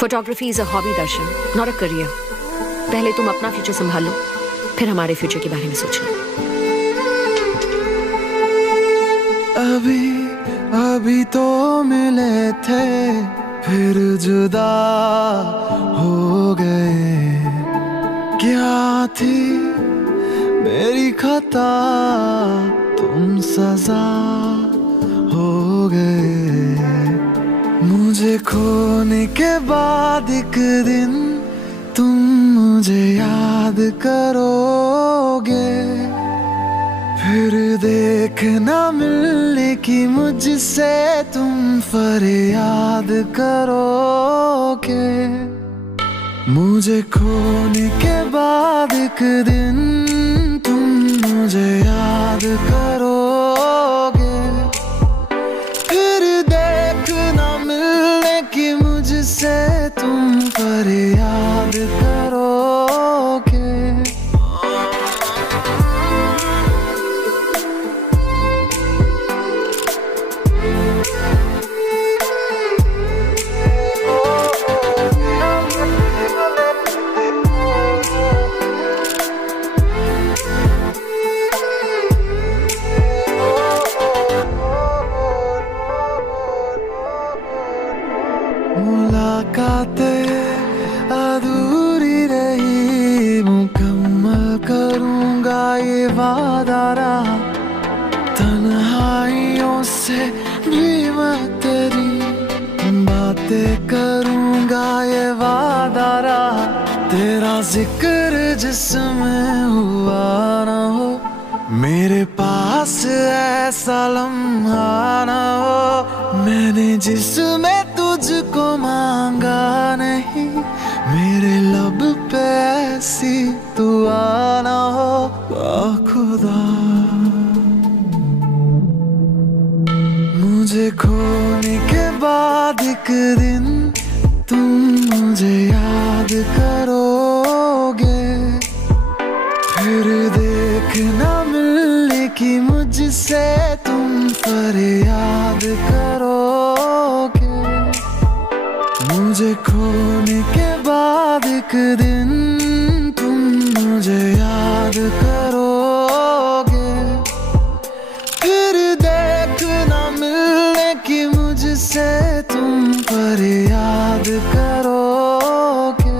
Photography is a hobby Darshan, not a career. पहले तुम अपना फ्यूचर संभालो, फिर हमारे फ्यूचर के बारे में सोचना। अभी अभी तो मिले थे, फिर जुदा हो गए। क्या थी मेरी खता, तुम सजा हो गए। मुझे खोने के बाद एक दिन तुम मुझे याद करोगे, फिर देखना मिलने की मुझसे तुम फरियाद करोगे। मुझे खोने के बाद एक दिन तुम मुझे याद करोगे, फिर देखना मिलने की मुझसे तुम फरियाद करोगे। मुलाकातें अधूरी रही, मुकम्मल करूंगा ये वादा रहा। तन्हाइयों से भी मैं तेरी बातें करूंगा ये वादा रहा। तेरा जिक्र जिसमें हुआ ना हो, मेरे पास ऐसा लम्हा ना हो। मैंने जिसमें तुझको मांगा नहीं, मेरे लब पे ऐसी दुआ ना हो। खुदा मुझे खोने के बाद एक दिन तुम मुझे याद करोगे, फिर देखना मिलने की मुझसे तुम फरियाद करोगे। मुझे खोने के बाद एक दिन तुम मुझे याद करोगे, फिर देखना मिलने की मुझसे तुम फरियाद करोगे।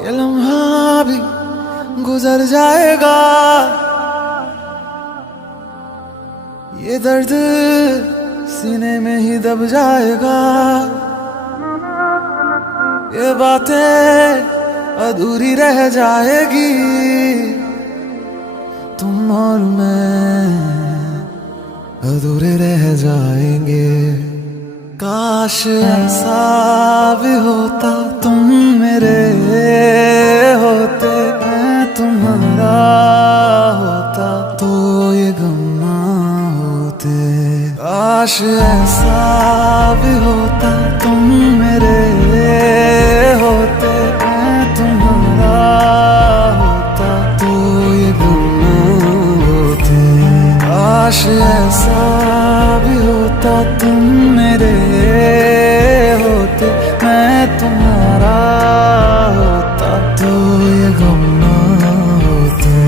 ये लम्हा भी गुजर जाएगा, ये दर्द सीने में ही दब जाएगा। ये बातें अधूरी रह जाएगी, तुम और मैं अधूरे रह जाएंगे। काश ऐसा भी होता, तुम मेरे होते, मैं तुम्हारा होता, तो ये गम ना होते। काश ऐसा भी होता, तुम मेरे होते, मैं तुम्हारा होता, तो ये गम ना होते। काश ऐसा भी होता, तुम मेरे होते, मैं तुम्हारा होता, तो ये गम ना होते।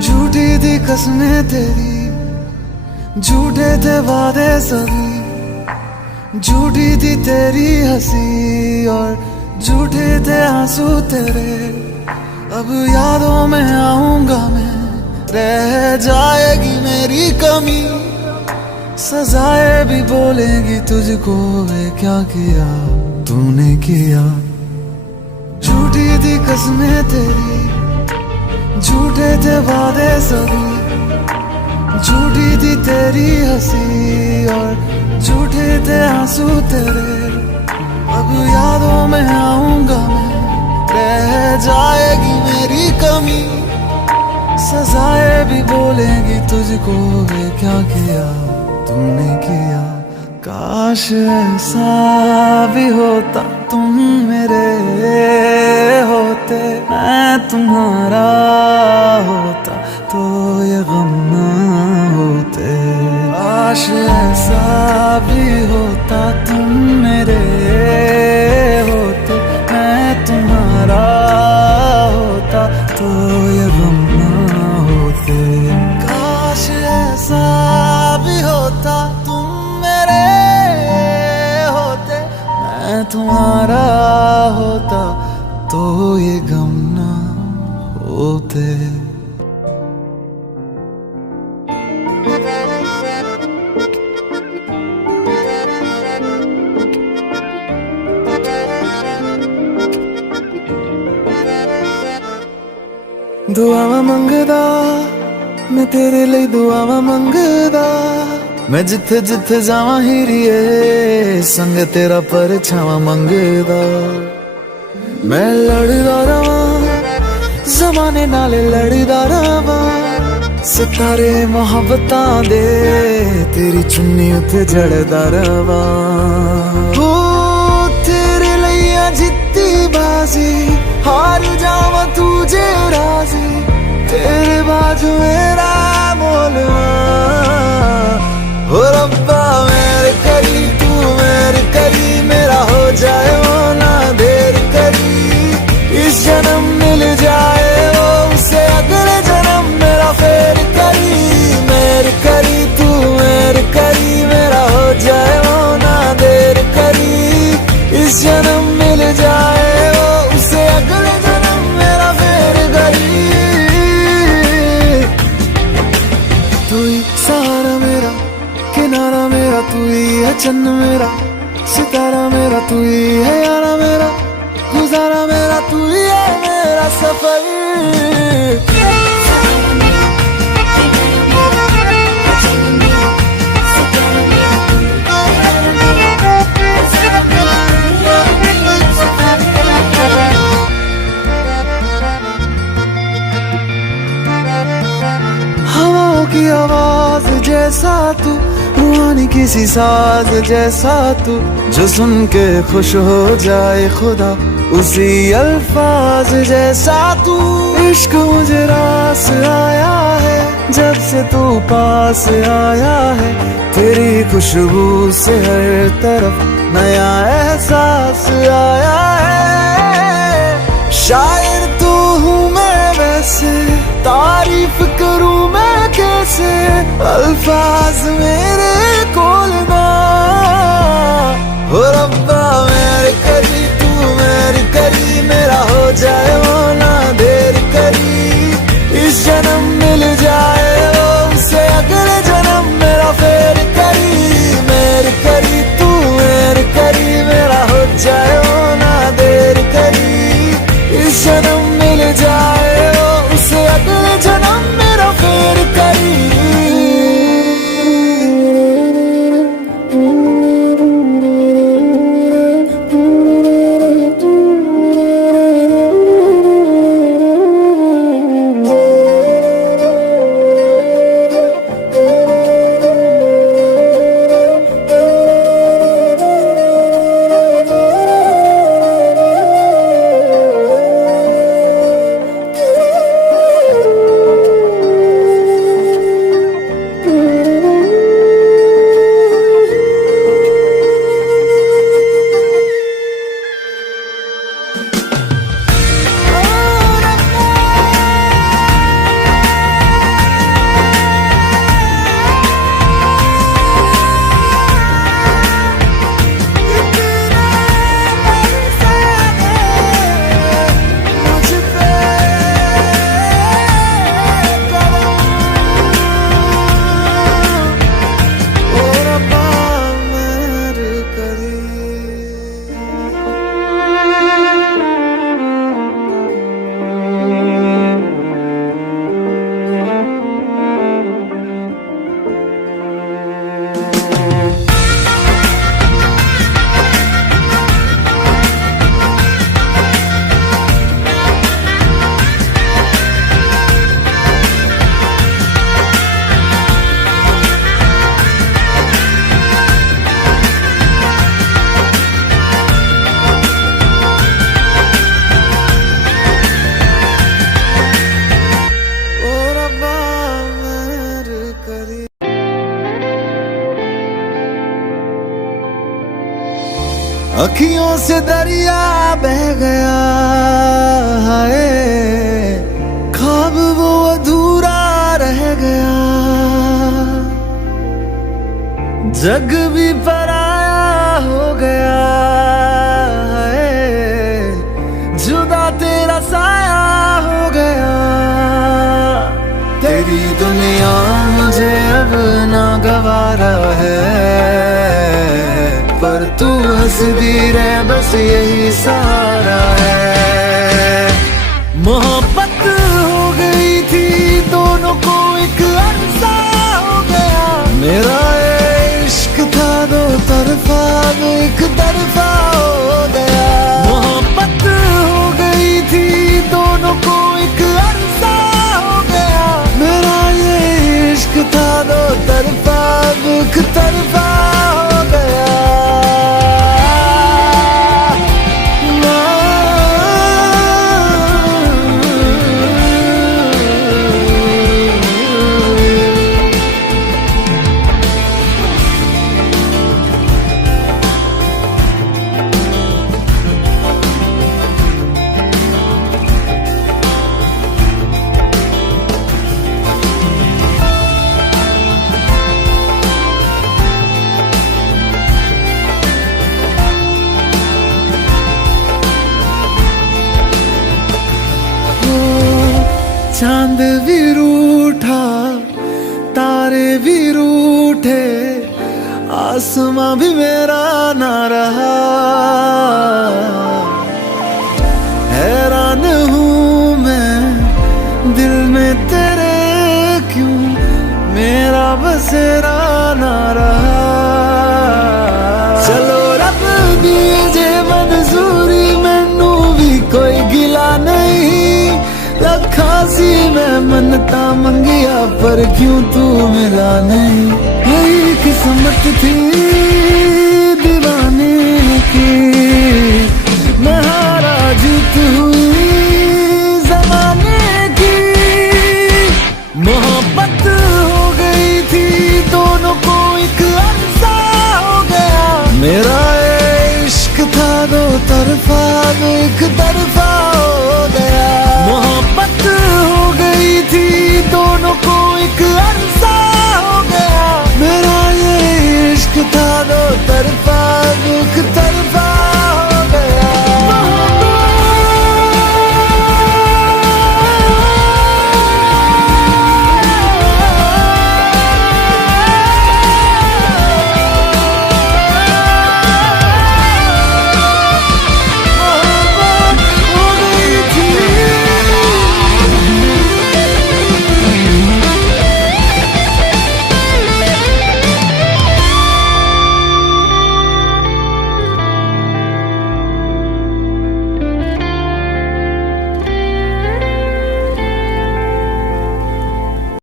झूठी थी कसमें तेरी, झूठे थे वादे सभी, झूठी थी तेरी हंसी और झूठे थे आंसू तेरे। अब यादों में आऊंगा मैं, रह जाएगी मेरी कमी। सजाएं भी बोलेगी तुझको, वे क्या किया तूने किया। झूठी थी कसमें तेरी, झूठे थे वादे सभी। झूठी थी तेरी हंसी और झूठे थे आंसू तेरे। अब यादों में आऊंगा मैं, रह जाएगी मेरी कमी। सजाएं भी बोलेगी तुझको, वे क्या किया तूने किया। काश ऐसा भी होता तुम मेरे होते, मैं तुम्हारा होता तो ये गम ना होते। काश ऐसा भी होता तुम मेरे होते, मैं तुम्हारा होता तो ये गम ना होते। काश ऐसा भी होता तुम मेरे होते, मैं तुम्हारा होता तो ये गम ना होते। दुआवा मंगदा मैं तेरे लिए, दुआवा मंगदा मैं जिथे जिथे जावां हीरिए, संग तेरा परछावां मंगदा। मैं लड़दा रवां जमाने नाले, लड़दा रवां सितारे मोहब्बतां दे, तेरी चुन्नी उते जड़दा रवां। हो तेरे लिए जित्ती बाजी, हार जावां तुझे राजी, तेरे बाजू मेरा मोलवा। हो रब्बा मेरे करी, तू मेरे करी, मेरा हो जाए वो ना देर करी। इस जन्म मिल जाए वो उसे अगले जन्म मेरा फेर करी। मेरे करी तू मेरे करी, मेरा हो जाए वो ना देर करी। इस जन्म मिल जाए वो उसे अगले जन्म मेरा फेर करी। तू ही सहारा मेरा, किनारा मेरा, तू ही है चन्न मेरा, सितारा मेरा, तू ही है यारा मेरा, गुजारा मेरा, तू ही है मेरा सफर। हवाओं की आवाज जैसा तू, रूहानी किसी साज जैसा तू, जो सुन के खुश हो जाए खुदा उसी अल्फाज जैसा तू। इश्क मुझे रास आया है जब से तू पास आया है, तेरी खुशबू से हर तरफ नया एहसास आया है। शायर तू हूँ मैं वैसे, तारीफ करूँ मैं कैसे, अल्फाज मेरे कोल ना। हो रब्बा मेरे करी, तू मेरी करी, मेरा हो जाए वो ना देर करी। इस जन्म मिल जाए वो उसे अगले जन्म मेरा फेर करी। मेरी करी तू मेरी करी, मेरा हो जाए वो ना देर करी। इस जन्म मिल जाए वो उसे अगले जन्म मेरा फेर करी। अखियों से दरिया बह गया, हाय ख्वाब वो अधूरा रह गया। जग भी पराया हो गया, हाय जुदा तेरा साया हो गया। तेरी दुनिया मुझे अब ना गवारा है, पर तू हंसदी रह बस यही सहारा है। मोहब्बत हो गई थी दोनों को एक अरसा हो गया। मेरा इश्क था दो तरफा वो एक तरफा हो गया। मोहब्बत हो गई थी दोनों को एक अरसा हो गया। मेरा ये इश्क था दो तरफा वो एक तरफा हो गया। चांद भी रूठा तारे भी रूठे, आसमां भी मेरा ना रहा। हैरान हूँ मैं दिल में तेरे क्यों मेरा बसेरा ना रहा। चलो रब दिए जे मंजूरी मैनू भी कोई गिला नहीं। रखा सी मैं मनता मंगिया पर क्यों तू मिला नहीं। यही किस्मत थी दीवाने की, मैं हारा जीत हुई जमाने की। मोहब्बत हो गई थी दोनों को एक अरसा हो गया। मेरा इश्क था दो तरफा वो एक तरफा हो गया। मोहब्बत हो गई थी दोनों को एक अरसा हो गया। मेरा ये इश्क था दो तरफा वो एक तरफा